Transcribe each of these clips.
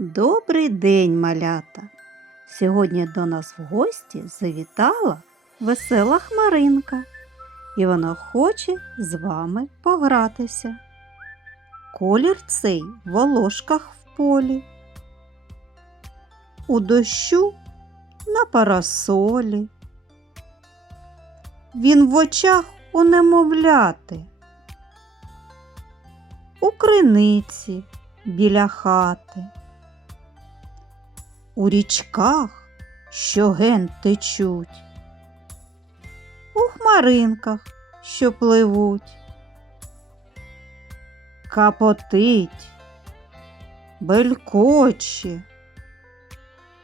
Добрий день, малята! Сьогодні до нас в гості завітала весела хмаринка, і вона хоче з вами погратися. Колір цей в волошках в полі, у дощу на парасолі. Він в очах у немовляти, у криниці біля хати. У річках, що ген течуть, у хмаринках, що пливуть, капотить, белькоче,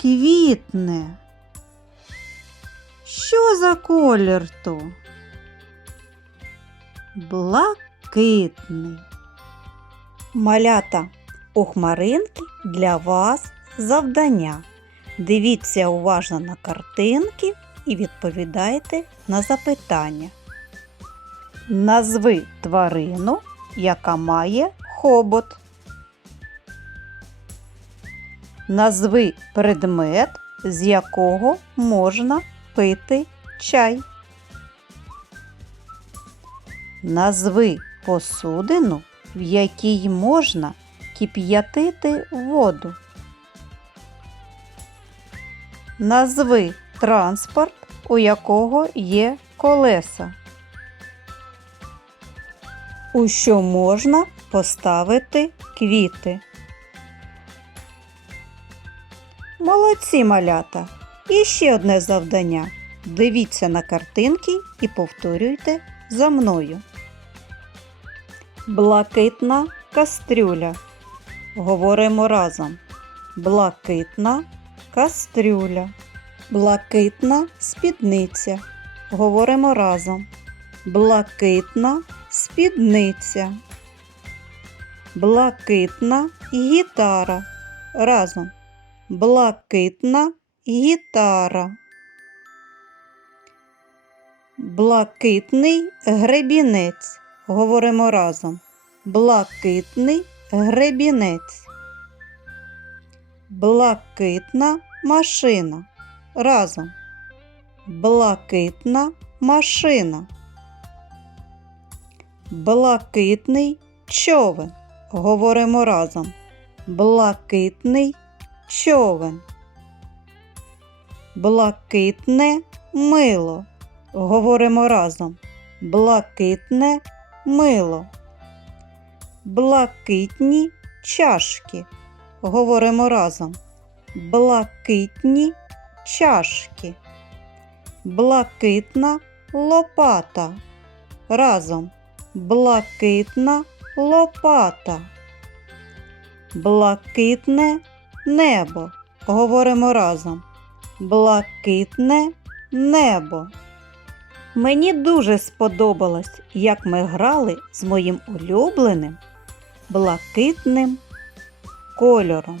квітне. Що за колір то? Блакитний. Малята у хмаринки для вас завдання. Дивіться уважно на картинки і відповідайте на запитання. Назви тварину, яка має хобот. Назви предмет, з якого можна пити чай. Назви посудину, в якій можна кип'ятити воду. Назви транспорт, у якого є колеса. У що можна поставити квіти. Молодці малята! І ще одне завдання. Дивіться на картинки і повторюйте за мною. Блакитна кастрюля. Говоримо разом. Блакитна кастрюля. Блакитна спідниця. Говоримо разом. Блакитна спідниця. Блакитна гітара. Разом. Блакитна гітара. Блакитний гребінець. Говоримо разом. Блакитний гребінець. Блакитна машина. Разом. Блакитна машина. Блакитний човен. Говоримо разом. Блакитний човен. Блакитне мило. Говоримо разом. Блакитне мило. Блакитні чашки. Говоримо разом. Блакитні чашки. Блакитна лопата. Разом. Блакитна лопата. Блакитне небо. Говоримо разом. Блакитне небо. Мені дуже сподобалось, як ми грали з моїм улюбленим блакитним кольором.